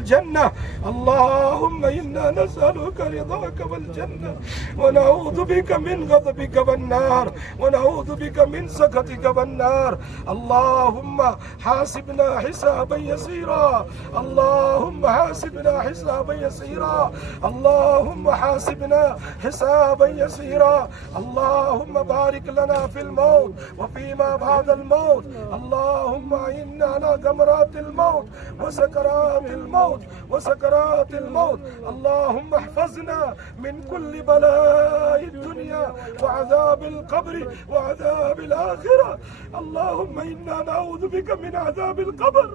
الجنة. اللهم إنا نسألك رضاك والجنة، ونعوذ بك من غضبك والنار، ونعوذ بك من سخطك والنار. اللهم حاسبنا حسابا يسيرا، اللهم حاسبنا حسابا يسيرا، اللهم حاسبنا حسابا يسيرا. اللهم بارك لنا في الموت وفيما بعد الموت. اللهم إنا على غمرات الموت وسكرات الموت وسكرات الموت. اللهم احفظنا من كل بلاء الدنيا وعذاب القبر وعذاب الآخرة. اللهم إنا نعوذ بك من عذاب القبر،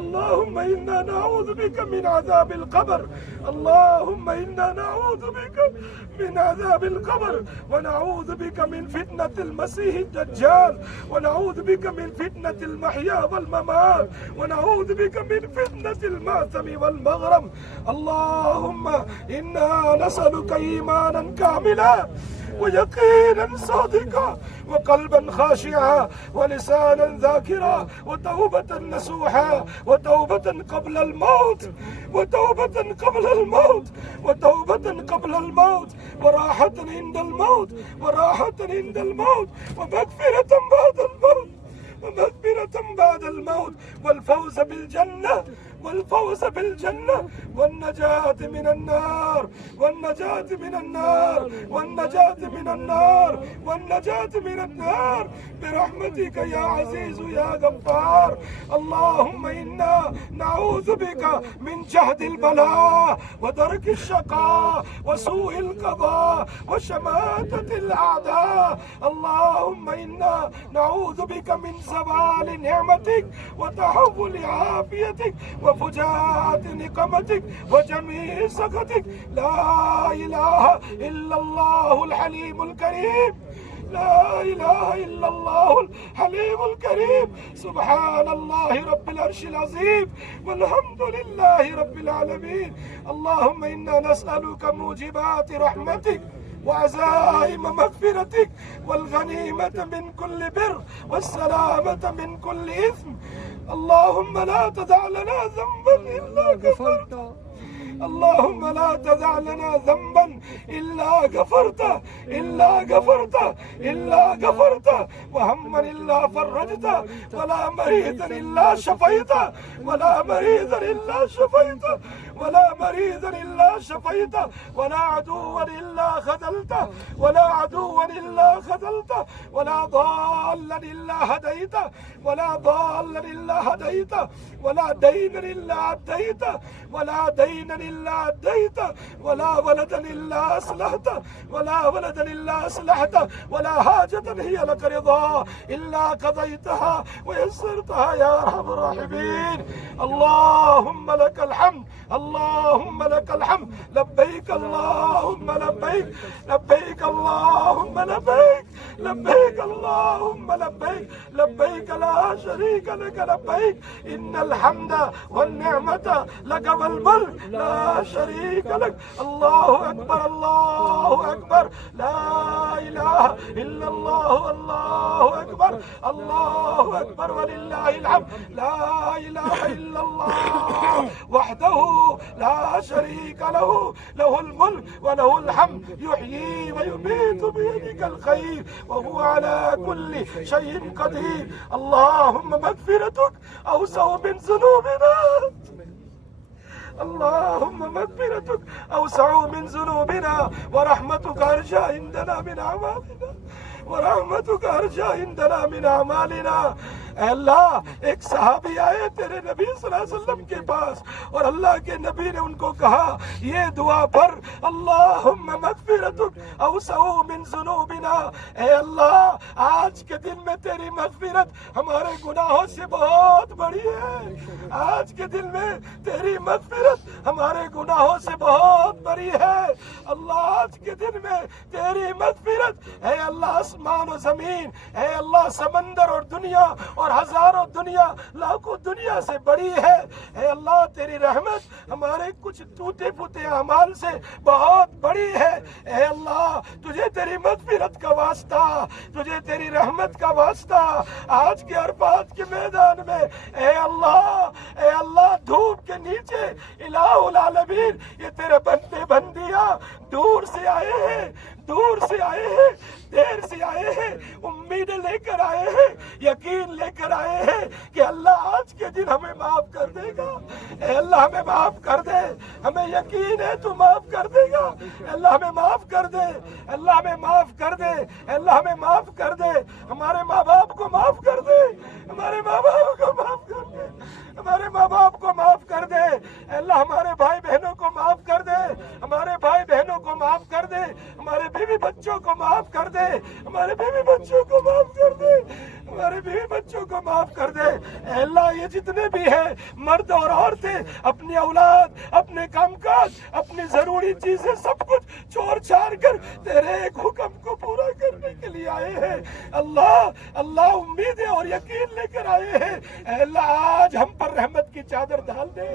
اللهم إنا نعوذ بك من عذاب القبر، اللهم إنا نعوذ بك من عذاب القبر، ونعوذ بك من فتنة المسيح الدجال، ونعوذ بك من فتنة المحيا والممات، ونعوذ بك من فتنة المأثم والمغرم. اللهم إنا نسألك إيمانا كاملا ويقينا صادقا وقلبا خاشعا ولسانا ذاكرا وتوبة نصوحا وتوبة قبل الموت، وتوبة قبل الموت، وتوبة قبل الموت، وراحة عند الموت، وراحة عند الموت، ومغفرة بعد الموت، ومغفرة بعد الموت، والفوز بالجنة، والفوز بالجنة، والنجاة من النار، والنجاة من النار، والنجاة من النار، والنجاة من النار برحمتك يا عزيز يا غفار. اللهم إنا نعوذ بك من جهد البلاء ودرك الشقاء وسوء القضاء وشماتة الأعداء. اللهم إنا نعوذ بك من زوال نعمتك وتحول عافيتك وفجاءة نقمتك وجميع سخطك. لا إله إلا الله الحليم الكريم، لا إله إلا الله الحليم الكريم. سبحان الله رب العرش العظيم، والحمد لله رب العالمين. اللهم إنا نسألك موجبات رحمتك وعزائم مغفرتك والغنيمة من كل بر والسلامة من كل إثم. اللهم لا تدع لنا ذنبا إلا غفرته، اللهم لا تدع لنا ذنبا إلا غفرته، إلا غفرته، إلا غفرته، وهما إلا فرجته، ولا مريضا إلا شفيته، ولا مريضا إلا شفيته، ولا مريضا إلا شفيته، ولا عدوا إلا خذلته، ولا عدوا إلا خذلته، ولا ضالا إلا هديته، ولا ضالا إلا هديته، ولا دينا إلا أديته، ولا دينا إلا أديته، ولا ولدا إلا أصلحته، ولا ولدا إلا أصلحته، ولا حاجة هي لك رضا إلا قضيتها ويسرتها يا أرحم الراحمين. اللهم لك الحمد، اللهم لك الحمد. لبيك اللهم لبيك، لبيك اللهم لبيك، لبيك اللهم لبيك، لبيك لا شريك لك لبيك. إن الحمد والنعمة لك والملك لا شريك لك. الله أكبر، الله أكبر، لا إله إلا الله، الله أكبر، الله أكبر ولله الحمد. لا إله إلا الله وحده لا شريك له، له الملك وله الحمد، يحيي ويميت بيدك الخير وهو على كل شيء قدير. اللهم مغفرتك أوسع من ذنوبنا، اللهم مغفرتك أوسع من ذنوبنا، ورحمتك أرجى عندنا من أعمالنا، ورحمتك أرجى عندنا من أعمالنا. اے اللہ، ایک صحابی آئے تیرے نبی صلی اللہ علیہ وسلم کے پاس، اور اللہ کے نبی نے ان کو کہا یہ دعا پڑھ، اللہم مغفرتک اوسع من ذنوبنا. اے اللہ، آج کے دن میں تیری مغفرت ہمارے گناہوں سے بہت بڑی ہے، آج کے دن میں تیری مغفرت ہمارے گناہوں سے بہت بڑی ہے. اللہ، آج کے دن میں تیری مغفرت، اے اللہ، آسمان و زمین، اے اللہ، سمندر اور دنیا اور ہزاروں دنیا لاکھوں دنیا سے بڑی ہے۔ اے اللہ تیری رحمت ہمارے کچھ ٹوٹے پھوٹے اعمال سے بہت بڑی ہے۔ اے اللہ تجھے تیری مغفرت کا واسطہ، تجھے تیری رحمت کا واسطہ آج کے عرفات کے میدان میں اے اللہ دھوپ کے نیچے الہ العالمین یہ تیرے بندے بندیاں دور سے آئے ہیں، دور سے آئے ہیں، دیر سے آئے ہیں، امید لے کر آئے ہیں، یقین لے کر آئے ہیں کہ اللہ آج کے دن ہمیں معاف کر دے گا۔ اے اللہ ہمیں معاف کر دے، ہمیں یقین ہے تو معاف کر دے گا۔ اللہ ہمیں معاف کر دے، اللہ ہمیں معاف کر دے، اللہ ہمیں معاف کر دے، ہمارے ماں باپ کو معاف کر دے، ہمارے ماں باپ کو معاف کر دے، ہمارے ماں باپ کو معاف کر دے۔ اللہ ہمارے بھائی بہنوں کو معاف کر دے، ہمارے بھائی بہنوں کو معاف کر دے، ہمارے بیوی بچوں کو معاف کر دے، ہمارے بیوی بچوں کو معاف کر دے، ہمارے بیوی بچوں کو معاف کر دے۔ اے اللہ یہ جتنے بھی ہیں مرد اور عورتیں اپنی اولاد، اپنے کام کاج، اپنی ضروری چیزیں سب کچھ چھوڑ چھاڑ کر تیرے ایک حکم کو پورا کرنے کے لیے آئے ہیں۔ اللہ امیدیں اور یقین لے کر آئے ہیں۔ اے اللہ آج ہم پر رحمت کی چادر ڈال دے،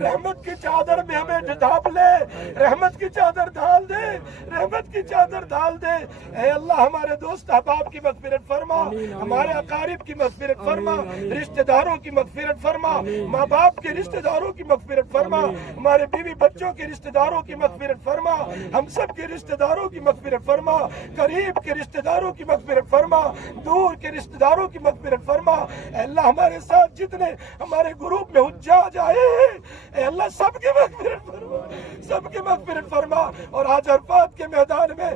رحمت کی چادر میں ہمیں ڈھانپ لے، رحمت کی چادر ڈال دے، رحمت کی چادر ڈال دے۔ اے اللہ ہمارے دوست احباب کی مغفرت فرما، ہمارے اقارب کی مغفرت فرما، رشتہ داروں کی مغفرت فرما، ماں باپ کے رشتہ داروں کی مغفرت فرما، ہمارے بیوی بچوں کے رشتہ داروں کی مغفرت فرما، ہم سب کے رشتہ داروں کی مغفرت فرما، قریب کے رشتہ داروں کی مغفرت فرما، دور کے رشتہ داروں کی مغفرت فرما۔ اے اللہ ہمارے ساتھ جتنے ہمارے گروپ میں حجاج آئے ہیں اے اللہ سب کی مغفرت فرما، سب کی مغفرت فرما۔ اور آج عرفات کے میدان میں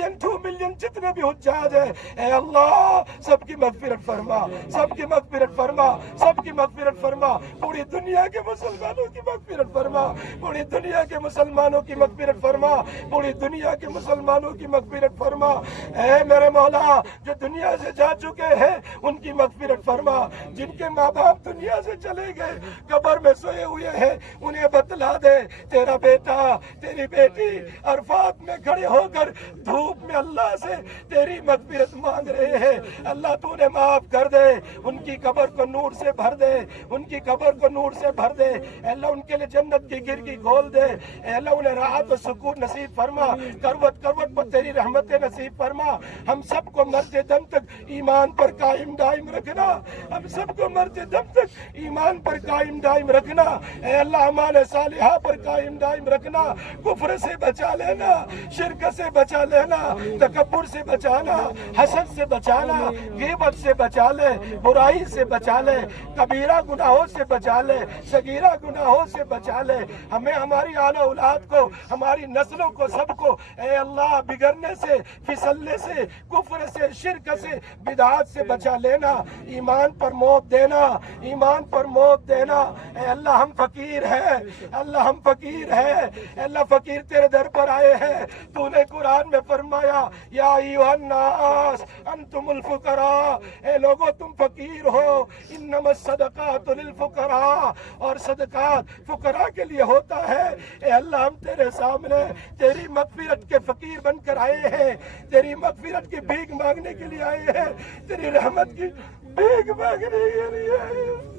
1-2 ملین جتنے بھی حجاج ہیں اے اللہ سب کی مغفرت فرما، سب کی مغفرت فرما، سب کی مغفرت فرما۔ پوری دنیا کے مسلمانوں کی مغفرت فرما، پوری دنیا کے مسلمانوں کی مغفرت فرما، پوری دنیا کے مسلمانوں کی مغفرت فرما۔ اے میرے مولا جو دنیا سے جا چکے ہیں ان کی مغفرت فرما، جن کے ماں باپ دنیا سے چلے گئے قبر میں سوئے ہوئے ہیں انہیں بتلا دے تیرا بیٹا تیری بیٹی عرفات میں کھڑے ہو کر دھوپ میں اللہ سے تیری مغفرت مانگ رہے ہیں۔ اللہ تو نے معاف کر دے، ان کی قبر کو نور سے بھر دے، ان کی قبر کو نور سے بھر دے۔ اے اللہ ان کے لیے جنت کی کھڑکی کھول دے۔ اے اللہ انہیں راحت و سکون نصیب فرما، کروٹ کروٹ پر تیری رحمتیں نصیب فرما۔ ہم سب کو مرتے دم تک ایمان پر قائم دائم رکھنا، ہم سب کو مرتے دم تک ایمان پر قائم دائم رکھنا۔ اے اللہ اعمال صالحہ پر قائم دائم رکھنا، کفر سے بچا لینا، شرک سے بچا لینا، تکبر سے بچانا، حسد سے بچانا، غیبت سے بچا لے، برائی سے بچا لے، کبیرہ گناہوں سے بچا لے، صغیرہ گناہوں سے بچا لے۔ ہمیں ہماری آل اولاد کو، ہماری نسلوں کو، سب کو اے اللہ بگڑنے سے، پھسلنے سے، کفر سے، شرک سے، بدعات سے بچا لینا، ایمان پر موت دینا، ایمان پر موت دینا۔ اے اللہ ہم فقیر ہیں، اللہ ہم فقیر ہیں، اے اللہ فقیر تیرے در پر آئے ہیں۔ تو نے قرآن میں فرمایا یا ایھا الناس انتم الفقراء، اے لوگو تم فقیر ہو، انما الصدقات للفقراء، اور صدقات فقراء کے لیے ہوتا ہے۔ اے اللہ ہم تیرے سامنے تیری مغفرت کے فقیر بن کر آئے ہیں، تیری مغفرت کی بھیک مانگنے کے لیے آئے ہیں، تیری رحمت کی بھیک مانگنے کے لیے آئے ہیں۔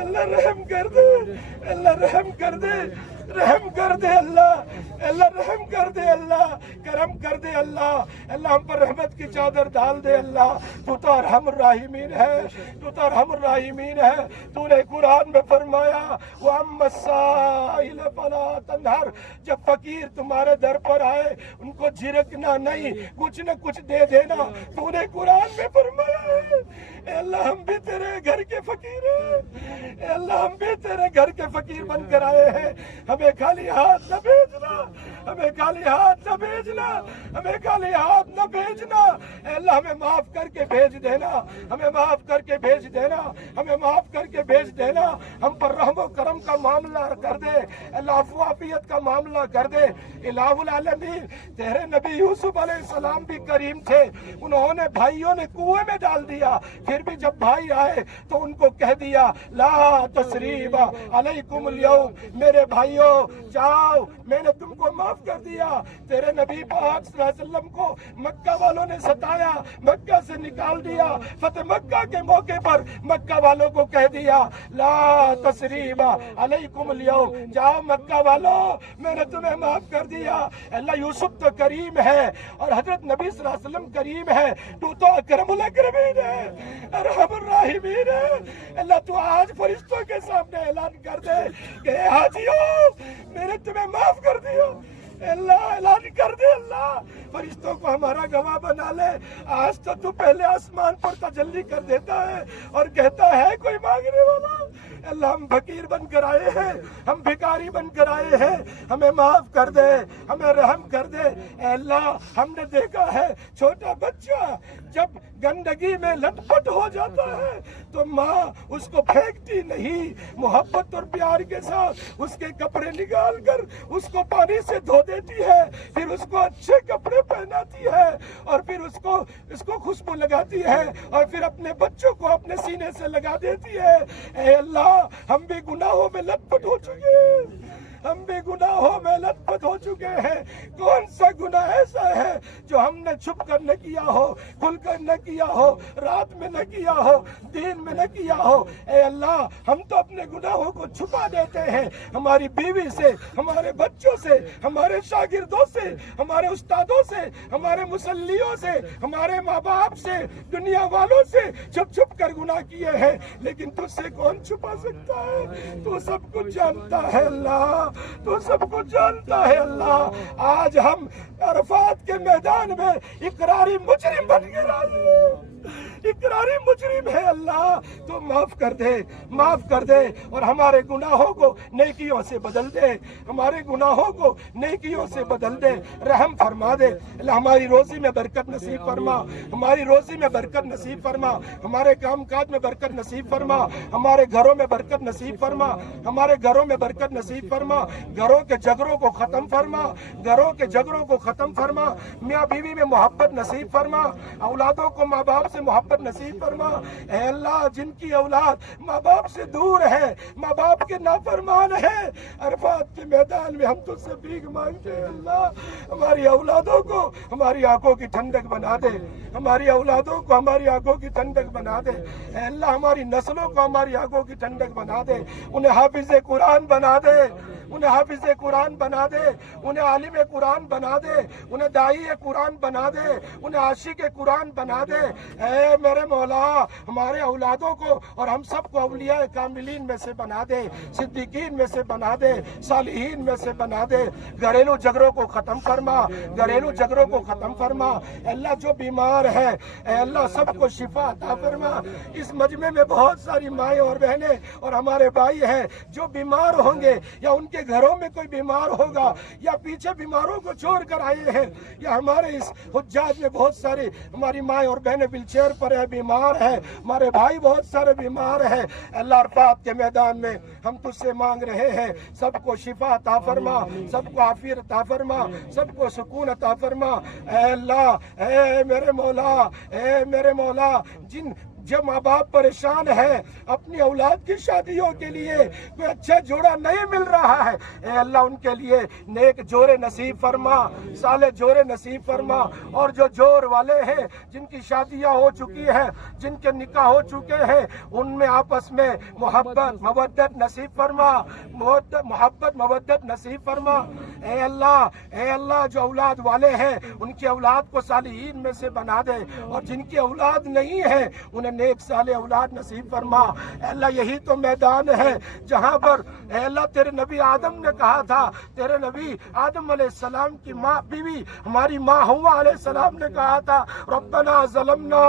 اللہ رحم کر دے، اللہ رحم کر دے، رحم کر دے اللہ، اللہ رحم کر دے اللہ، کرم کر دے اللہ، اللہ ہم پر رحمت کی چادر ڈال دے اللہ۔ تو تو ارحم الراحمین ہے، تو تو ارحم الراحمین ہے۔ تو نے قرآن میں فرمایا وَأَمَّا السَّائِلَ فَلَا تَنْهَرْ، جب فقیر تمہارے در پر آئے ان کو جھڑکنا نہیں، کچھ نہ کچھ دے دینا۔ تو نے قرآن میں فرمایا ہے اے اللہ ہم بھی تیرے گھر کے فقیر ہیں، اے اللہ ہم بھی تیرے گھر کے فقیر بن کر آئے ہیں۔ ہمیں خالی ہاتھ نہ بھیجنا، ہمیں خالی ہاتھ نہ بھیجنا، ہمیں خالی ہاتھ نہ بھیجنا۔ اے اللہ ہمیں معاف کر کے بھیج دینا، ہمیں معاف کر کے بھیج دینا، ہمیں معاف کر کے بھیج دینا۔ ہم پر رحم و کرم کا معاملہ کر دے، اللہ عفو عافیت کا معاملہ کر دے۔ الہ العالمین تیرے نبی یوسف علیہ السلام بھی کریم تھے، انہوں نے بھائیوں نے کنویں میں ڈال دیا، پھر بھی جب بھائی آئے تو ان کو کہہ دیا لا تثریب علیکم اليوم، میرے بھائیوں جاؤ میں نے تم کو معاف معاف کر دیا. تیرے نبی پاک صلی اللہ علیہ وسلم کو مکہ والوں نے ستایا, مکہ سے نکال دیا. فتح مکہ کے موقع پر مکہ والوں کو کہہ دیا لا تثریب علیکم الیوم, جاؤ مکہ والوں میں نے تمہیں معاف کر دیا. اللہ یوسف تو کریم ہے اور حضرت نبی صلی اللہ علیہ وسلم کریم ہے, تو اکرم الاکرمین ہے, ارحم الراحمین ہے. اللہ تو آج فرشتوں کے سامنے اعلان کر دے کہ اے حاجیوں میں نے تمہیں معاف کر دیا. اللہ اعلان کر دے, اللہ فرشتوں کو ہمارا گواہ بنا لے. آج تو پہلے آسمان پر تجلی کر دیتا ہے اور کہتا ہے کوئی مانگنے والا. اللہ ہم فقیر بن کر آئے ہیں, ہم بھکاری بن کر آئے ہیں, ہمیں معاف کر دے, ہمیں رحم کر دے. اے اللہ ہم نے دیکھا ہے چھوٹا بچہ جب گندگی میں لٹ پٹ ہو جاتا ہے تو ماں اس کو پھینکتی نہیں, محبت اور پیار کے ساتھ اس کے کپڑے نکال کر اس کو پانی سے دھو دیتی ہے, پھر اس کو اچھے کپڑے پہناتی ہے اور پھر اس کو خوشبو لگاتی ہے اور پھر اپنے بچوں کو اپنے سینے سے لگا دیتی ہے. اے اللہ ہم بھی گناہوں میں لٹ پٹ ہو چکے ہیں, ہم بھی گناہوں میں لت پت ہو چکے ہیں. کون سا گناہ ایسا ہے جو ہم نے چھپ کر نہ کیا ہو, کھل کر نہ کیا ہو, رات میں نہ کیا ہو, دین میں نہ کیا ہو. اے اللہ ہم تو اپنے گناہوں کو چھپا دیتے ہیں, ہماری بیوی سے, ہمارے بچوں سے, ہمارے شاگردوں سے, ہمارے استادوں سے, ہمارے مسلیوں سے, ہمارے ماں باپ سے, دنیا والوں سے چھپ چھپ کر گناہ کیے ہیں. لیکن تجھ سے کون چھپا سکتا ہے, تو سب کچھ جانتا ہے. اللہ تو سب کچھ جانتا ہے. اللہ آج ہم عرفات کے میدان میں اقراری مجرم بن کے آئے ہیں, اقراری مجرم ہے. اللہ تو معاف کر دے, معاف کر دے اور ہمارے گناہوں کو نیکیوں سے بدل دے, ہمارے گناہوں کو نیکیوں سے بدل دے, رحم فرما دے. اللہ ہماری روزی میں برکت نصیب فرما, ہماری روزی میں برکت نصیب فرما, ہمارے کام کاج میں برکت نصیب فرما, ہمارے گھروں میں برکت نصیب فرما, ہمارے گھروں میں برکت نصیب فرما. گھروں کے جھگڑوں کو ختم فرما, گھروں کے جھگڑوں کو ختم فرما. میاں بیوی میں محبت نصیب فرما, اولادوں کو ماں باپ سے محبت نصیب فرما. اے اللہ جن کی اولاد ماں باپ سے دور ہے, ماں باپ کے نافرمان ہے, عرفات کے میدان میں ہم تجھ سے بھیک مانگتے ہیں. اللہ ہماری اولادوں کو ہماری آنکھوں کی ٹھنڈک بنا دے, ہماری اولادوں کو ہماری آنکھوں کی ٹھنڈک بنا دے. اے اللہ ہماری نسلوں کو ہماری آنکھوں کی ٹھنڈک بنا دے, انہیں حافظ قرآن بنا دے, انہیں حافظ قرآن بنا دے, انہیں عالم قرآن بنا دے, انہیں داعی قرآن بنا دے, انہیں عاشق قرآن بنا دے. اے میرے مولا ہمارے اولادوں کو اور ہم سب کو اولیاء کاملین میں سے بنا دے, صدیقین میں سے بنا دے, صالحین میں سے بنا دے. گھریلو جھگڑوں کو ختم فرما, گھریلو جھگڑوں کو ختم فرما. اللہ جو بیمار ہے اے اللہ سب کو شفا عطا فرما. اس مجمع میں بہت ساری مائیں اور بہنیں اور ہمارے بھائی ہیں جو بیمار ہوں گے, یا ان کے گھروں میں کوئی بیمار ہوگا, یا پیچھے بیماروں کو چھوڑ کر آئے ہیں, یا ہمارے اس حجاج میں بہت سارے ہماری مائیں اور بہنیں ویل چیئر پر ہے, بیمار ہے, ہمارے بھائی بہت سارے بیمار ہیں. اللہ عرفات کے میدان میں ہم تجھ سے مانگ رہے ہیں, سب کو شفا عطا فرما, سب کو عافیت عطا فرما, سب کو سکون عطا فرما. اے اللہ اے میرے مولا, اے میرے مولا جو ماں باپ پریشان ہے اپنی اولاد کی شادیوں کے لیے, کوئی اچھا جوڑا نہیں مل رہا ہے, اے اللہ ان کے لیے نیک جوڑے نصیب فرما, صالح جوڑے نصیب فرما. اور جو جور والے ہیں جن کی شادیاں ہو چکی ہیں, جن کے نکاح ہو چکے ہیں, ان میں آپس میں محبت مودت نصیب فرما, محبت مودت نصیب فرما. اے اللہ جو اولاد والے ہیں ان کی اولاد کو صالحین میں سے بنا دے, اور جن کی اولاد نہیں ہے انہیں نیک صالح اولاد نصیب فرما. اے اللہ یہی تو میدان ہے جہاں پر اے اللہ تیرے نبی آدم نے کہا تھا, تیرے نبی آدم علیہ السلام کی ماں بیوی ہماری ماں حوا علیہ السلام نے کہا تھا ربنا ظلمنا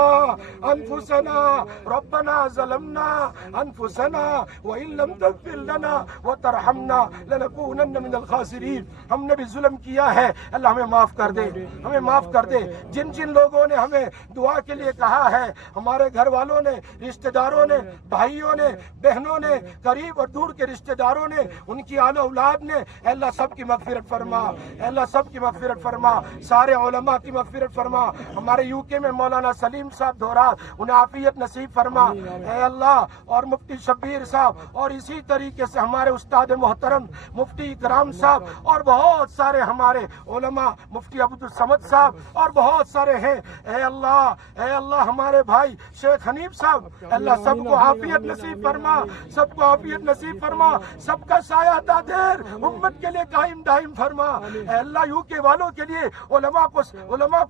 انفسنا, ربنا ظلمنا انفسنا وان لم تغفر لنا وترحمنا لنكونن من الخاسرین. ہم نے بھی ظلم کیا ہے, اللہ ہمیں معاف کر دے, ہمیں معاف کر دے. جن لوگوں نے ہمیں دعا کے لیے کہا ہے, ہمارے گھر والوں نے, رشتہ داروں نے, بھائیوں نے, بہنوں نے, قریب اور دور کے رشتہ داروں نے, ان کی آل اولاد نے, اے اللہ سب کی مغفرت فرما, اے اللہ سب کی مغفرت فرما, سارے علماء کی مغفرت فرما. ہمارے یو کے میں مولانا سلیم صاحب دھورات, انہیں عافیت نصیب فرما اے اللہ, اور مفتی شبیر صاحب, اور اسی طریقے سے ہمارے استاد محترم مفتی اکرام صاحب, اور بہت سارے ہمارے علماء مفتی عبدالصمد صاحب اور بہت سارے ہیں، اے اللہ ہمارے بھائی شیخ حنیف صاحب، اللہ سب کو عافیت نصیب فرما، سب کو عافیت نصیب فرما، سب کا سایہ دادیر امت کے لیے قائم دائم فرما، اے اللہ یو کے والوں کے لیے علماء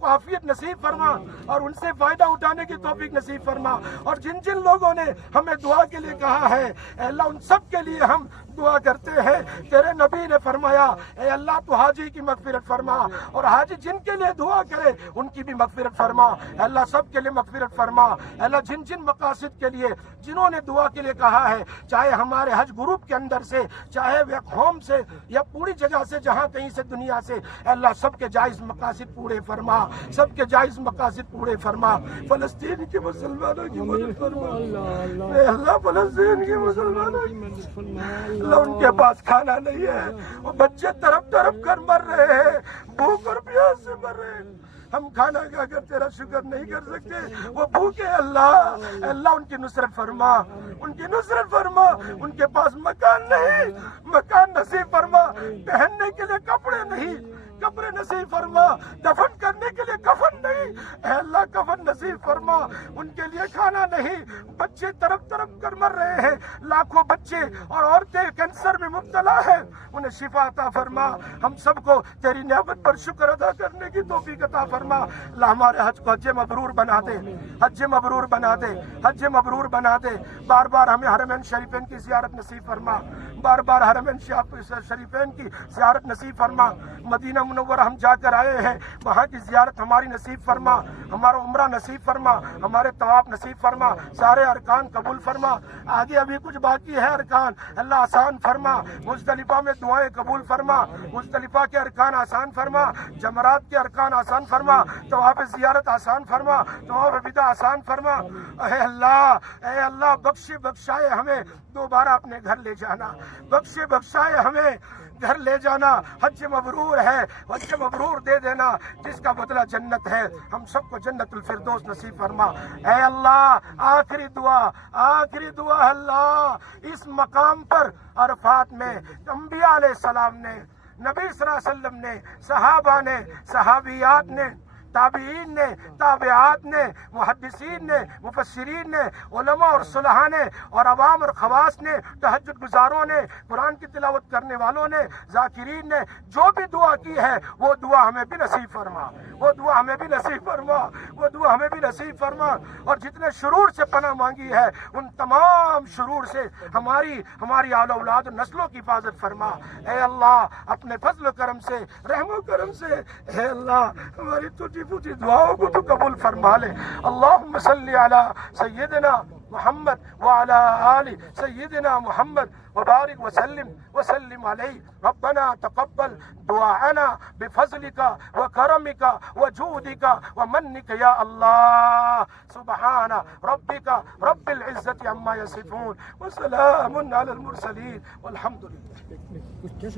کو عافیت نصیب فرما اور ان سے فائدہ اٹھانے کی توفیق نصیب فرما، اور جن لوگوں نے ہمیں دعا کے لیے کہا ہے اے اللہ ان سب کے لیے ہم دعا کرتے ہیں۔ تیرے نبی نے فرمایا اے اللہ تو حاجی کی مغفرت فرما، اور حاجی جن کے لیے دعا کرے ان کی بھی مغفرت فرما، اے اللہ سب کے لیے مغفرت فرما، اے اللہ جن مقاصد کے لیے جنہوں نے دعا کے لیے کہا ہے، چاہے ہمارے حج گروپ کے اندر سے، چاہے بیک ہوم سے، یا پوری جگہ سے، جہاں کہیں سے دنیا سے، اے اللہ سب کے جائز مقاصد پورے فرما، سب کے جائز مقاصد پورے فرما، فلسطین کے مسلمانوں کی مدد فرما، اے اللہ فلسطین کے مسلمانوں کی، اللہ ان کے پاس کھانا نہیں ہے، وہ بچے تڑپ کر مر رہے ہیں، بھوک اور پیاس سے مر رہے ہیں، ہم کھانا کھا کر تیرا شکر نہیں کر سکتے، وہ بھوکے، اللہ ان کی نصرت فرما، ان کی نصرت فرما، ان کے پاس مکان نہیں، مکان نصیب فرما، پہننے کے لیے کپڑے نہیں، کپڑے نصیب فرما، دفن کرنے کے لیے کفن نہیں، اے اللہ کفن نصیب فرما، ان کے لیے کھانا نہیں، بچے تڑپ کر مر رہے ہیں، لاکھوں بچے اور عورتیں کینسر میں مبتلا ہیں، انہیں شفا عطا فرما، ہم سب کو تیری نعمت پر شکر ادا کرنے کی توفیق عطا فرما، اللہ ہمارے حج کو حج مبرور بنا دے، حج مبرور بنا دے، حج مبرور بنا دے، بار بار ہمیں حرمین شریفین کی زیارت نصیب فرما، بار بار حرمین شریفین کی زیارت نصیب فرما، مدینہ منورہ ہم جا کر آئے ہیں، وہاں کی زیارت ہماری نصیب فرما، ہمارا عمرہ نصیب فرما، ہمارے طواف نصیب فرما، سارے ارکان قبول فرما، آگے ابھی کچھ باقی ہے ارکان، اللہ آسان فرما، مزدلفہ میں دعائیں قبول فرما، مزدلفہ کے ارکان آسان فرما، جمرات کے ارکان آسان فرما، طواف زیارت آسان فرما، طواف وداع آسان فرما، اے اللہ بخشائے ہمیں دوبارہ اپنے گھر لے جانا، بخشائے ہمیں گھر لے جانا، حج مبرور ہے، حج مبرور دے دینا جس کا بدلہ جنت ہے، ہم سب کو جنت الفردوس نصیب فرما، اے اللہ آخری دعا اللہ اس مقام پر عرفات میں انبیاء علیہ السلام نے، نبی صلی اللہ علیہ وسلم نے، صحابہ نے، صحابیات نے، تابعین نے، تابعات نے، محدثین نے، مفسرین نے، علماء اور صلحاء نے، اور عوام اور خواص نے، تہجد گزاروں نے، قرآن کی تلاوت کرنے والوں نے، ذاکرین نے جو بھی دعا کی ہے وہ دعا ہمیں بھی نصیب فرما، وہ دعا ہمیں بھی نصیب فرما، وہ دعا ہمیں بھی نصیب فرما، اور جتنے شرور سے پناہ مانگی ہے ان تمام شرور سے ہماری آل اولاد و نسلوں کی حفاظت فرما، اے اللہ اپنے فضل و کرم سے، رحم و کرم سے، اے اللہ ہماری ٹوٹی پوٹی دعاؤں کو تو قبول فرما لے، اللہم صلی علی سیدنا محمد وعلى آل سيدنا محمد وبارك وسلم عليه، ربنا تقبل دعاءنا بفضلك وكرمك وجودك ومنك يا الله، سبحان ربك رب العزة عما يصفون وسلام على المرسلين والحمد لله۔